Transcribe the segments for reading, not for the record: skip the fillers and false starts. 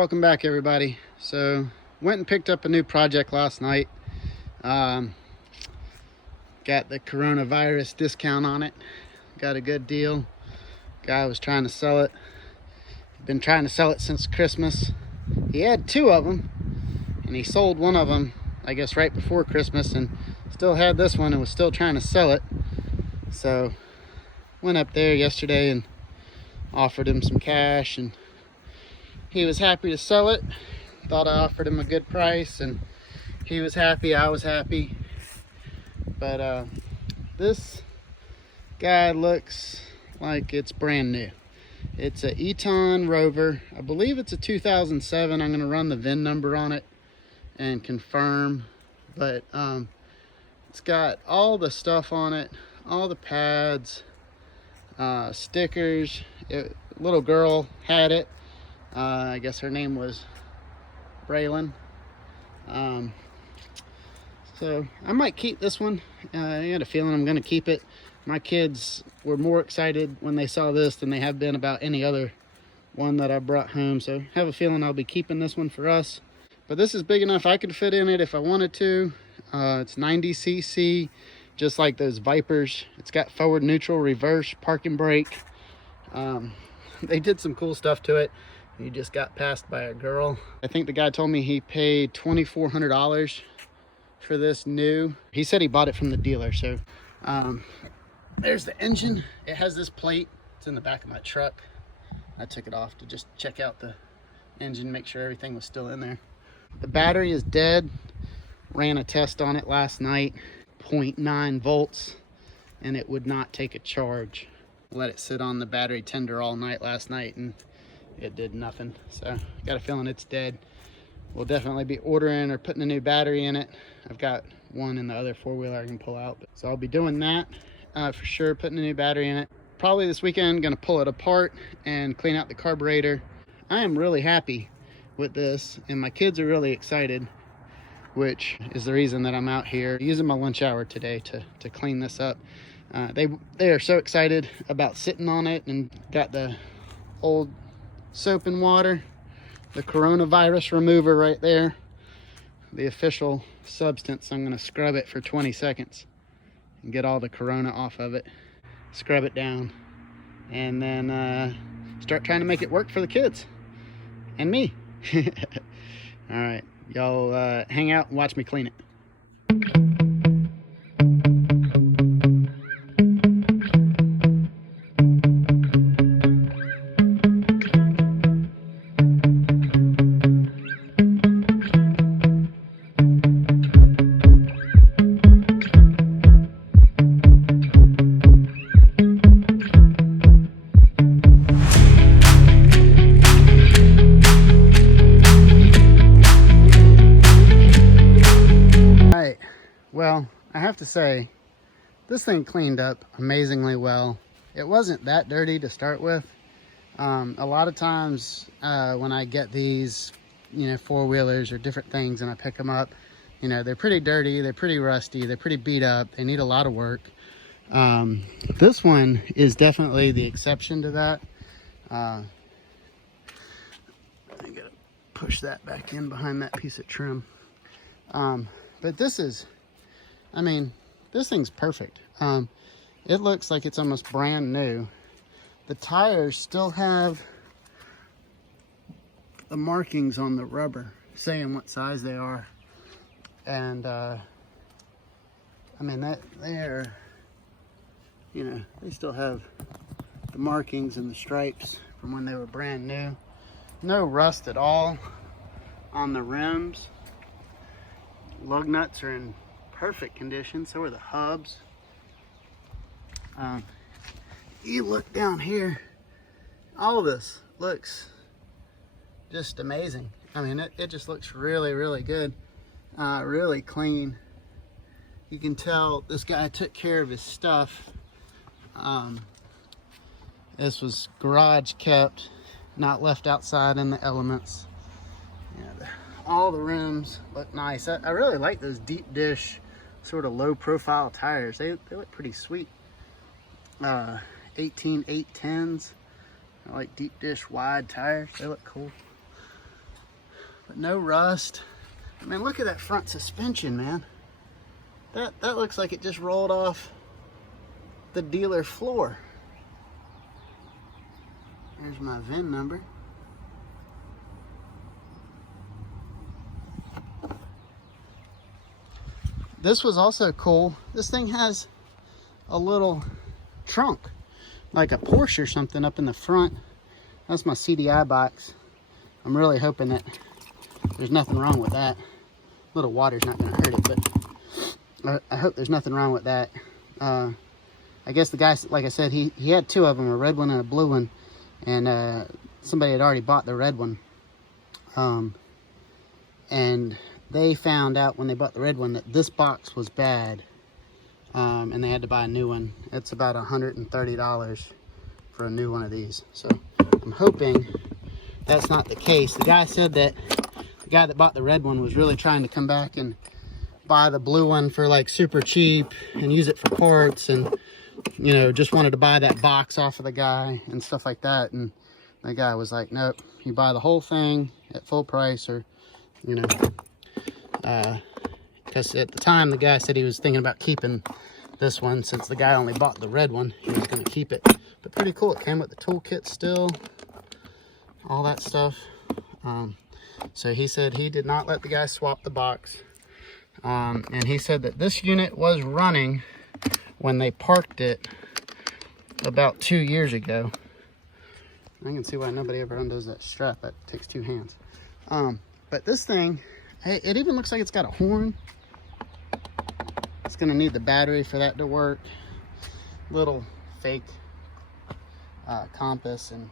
welcome back everybody. So went and picked up a new project last night. Got the coronavirus discount on it. Got a good deal. Guy was trying to sell it. Been trying to sell it since Christmas. He had two of them and he sold one of them, I guess, right before Christmas, and still had this one and was still trying to sell it. So went up there yesterday and offered him some cash, and he was happy to sell it. Thought I offered him a good price and he was happy, I was happy. But this guy looks like it's brand new. It's a Eton ROVER. I believe it's a 2007. I'm going to run the VIN number on it and confirm. But it's got all the stuff on it, all the pads, stickers. Little girl had it. I guess her name was Braylon. So I might keep this one. I had a feeling I'm going to keep it. My kids were more excited when they saw this than they have been about any other one that I brought home. So I have a feeling I'll be keeping this one for us. But this is big enough I could fit in it if I wanted to. It's 90cc, just like those Vipers. It's got forward, neutral, reverse, parking brake. They did some cool stuff to it. He just got passed by a girl. I think the guy told me he paid $2,400 for this new. He said he bought it from the dealer. So there's the engine. It has this plate. It's in the back of my truck. I took it off to just check out the engine, make sure everything was still in there. The battery is dead. Ran a test on it last night, 0.9 volts, and it would not take a charge. Let it sit on the battery tender all night last night and it did nothing. So I got a feeling it's dead. We'll definitely be ordering or putting a new battery in it. I've got one in the other four-wheeler I can pull out. So I'll be doing that for sure, putting a new battery in it. Probably this weekend, gonna pull it apart and clean out the carburetor. I am really happy with this and my kids are really excited, which is the reason that I'm out here using my lunch hour today to clean this up. They are so excited about sitting on it, and got the old soap and water, the coronavirus remover right there, the official substance. I'm going to scrub it for 20 seconds and get all the corona off of it, scrub it down, and then start trying to make it work for the kids and me. All right, y'all hang out and watch me clean it. Well, I have to say, this thing cleaned up amazingly well. It wasn't that dirty to start with. A lot of times when I get these, four-wheelers or different things and I pick them up, they're pretty dirty, they're pretty rusty, they're pretty beat up, they need a lot of work. This one is definitely the exception to that. I gotta push that back in behind that piece of trim. But this is, this thing's perfect. It looks like it's almost brand new. The tires still have the markings on the rubber saying what size they are. And that they're, they still have the markings and the stripes from when they were brand new. No rust at all on the rims. Lug nuts are in perfect condition, so are the hubs. You look down here, all this looks just amazing. It just looks really, really good, really clean. You can tell this guy took care of his stuff. This was garage kept, not left outside in the elements. All the rims look nice. I really like those deep dish sort of low profile tires. They look pretty sweet. 18 810s. I like deep dish wide tires. They look cool. but no rust. I mean, look at that front suspension, man. That looks like it just rolled off the dealer floor. There's my VIN number. This was also cool. This thing has a little trunk, like a Porsche or something up in the front. That's my CDI box. I'm really hoping that there's nothing wrong with that. A little water's not gonna hurt it, but I hope there's nothing wrong with that. I guess the guy, like I said, he had two of them, a red one and a blue one, and somebody had already bought the red one. And they found out when they bought the red one that this box was bad, and they had to buy a new one. It's about $130 for a new one of these. So I'm hoping that's not the case. The guy said that the guy that bought the red one was really trying to come back and buy the blue one for like super cheap and use it for parts, and you know, just wanted to buy that box off of the guy and stuff like that. And the guy was like, nope, you buy the whole thing at full price, or you know, because at the time the guy said he was thinking about keeping this one. Since the guy only bought the red one, he was going to keep it. But pretty cool. It came with the toolkit still, all that stuff. So he said he did not let the guy swap the box, and he said that this unit was running when they parked it about 2 years ago. I can see why nobody ever undoes that strap. That takes two hands. But this thing, hey, it even looks like it's got a horn. It's gonna need the battery for that to work. Little fake compass and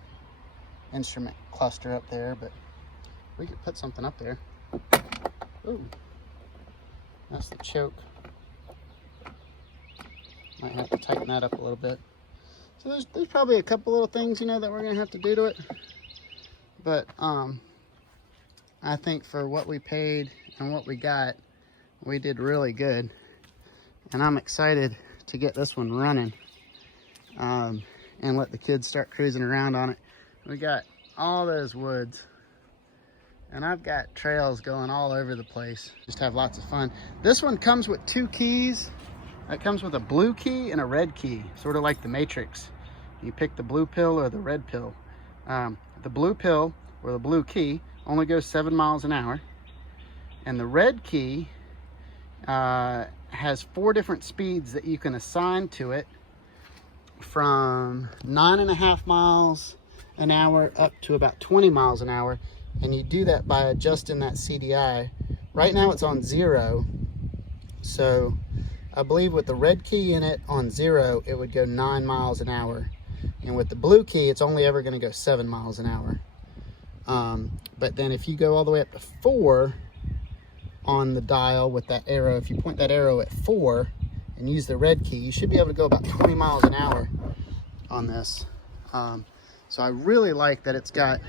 instrument cluster up there, but we could put something up there. Ooh, that's the choke. Might have to tighten that up a little bit. So there's probably a couple little things, you know, that we're gonna have to do to it. But I think for what we paid and what we got, we did really good. And I'm excited to get this one running, and let the kids start cruising around on it. We got all those woods, and I've got trails going all over the place. Just have lots of fun. This one comes with two keys. It comes with a blue key and a red key, sort of like the Matrix. You pick the blue pill or the red pill. The blue pill or the blue key only goes 7 miles an hour, and the red key has 4 different speeds that you can assign to it, from 9.5 miles an hour up to about 20 miles an hour. And you do that by adjusting that CDI. Right now it's on 0, so I believe with the red key in it on 0, it would go 9 miles an hour, and with the blue key it's only ever going to go 7 miles an hour. But then if you go all the way up to 4 on the dial with that arrow, if you point that arrow at 4 and use the red key, you should be able to go about 20 miles an hour on this. So I really like that it's got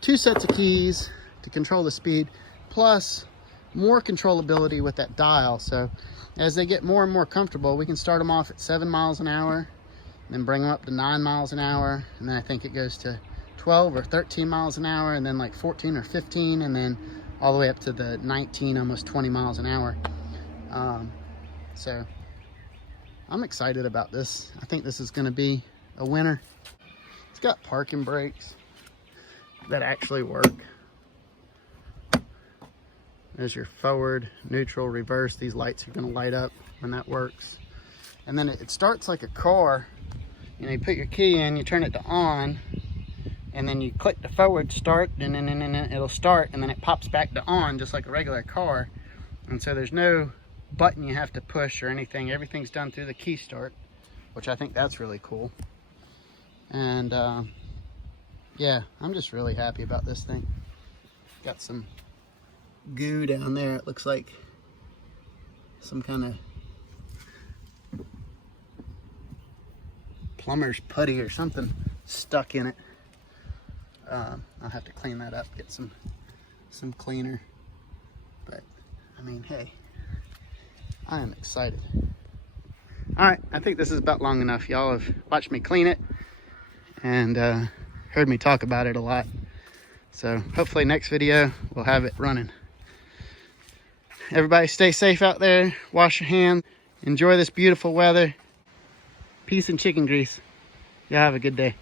2 sets of keys to control the speed, plus more controllability with that dial. So as they get more and more comfortable, we can start them off at 7 miles an hour, then bring them up to 9 miles an hour, and then I think it goes to 12 or 13 miles an hour, and then like 14 or 15, and then all the way up to the 19, almost 20 miles an hour. So I'm excited about this. I think this is going to be a winner. It's got parking brakes that actually work. There's your forward, neutral, reverse. These lights are going to light up when that works. And then it starts like a car. You know, you put your key in, you turn it to on, and then you click the forward start, and then it'll start, and then it pops back to on just like a regular car. And so there's no button you have to push or anything. Everything's done through the key start, which I think that's really cool. And yeah, I'm just really happy about this thing. Got some goo down there. It looks like some kind of plumber's putty or something stuck in it. I'll have to clean that up, get some cleaner. But I mean, hey, I am excited. All right, I think this is about long enough. Y'all have watched me clean it and heard me talk about it a lot. So hopefully next video we'll have it running. Everybody stay safe out there. Wash your hands. Enjoy this beautiful weather. Peace and chicken grease. Y'all have a good day.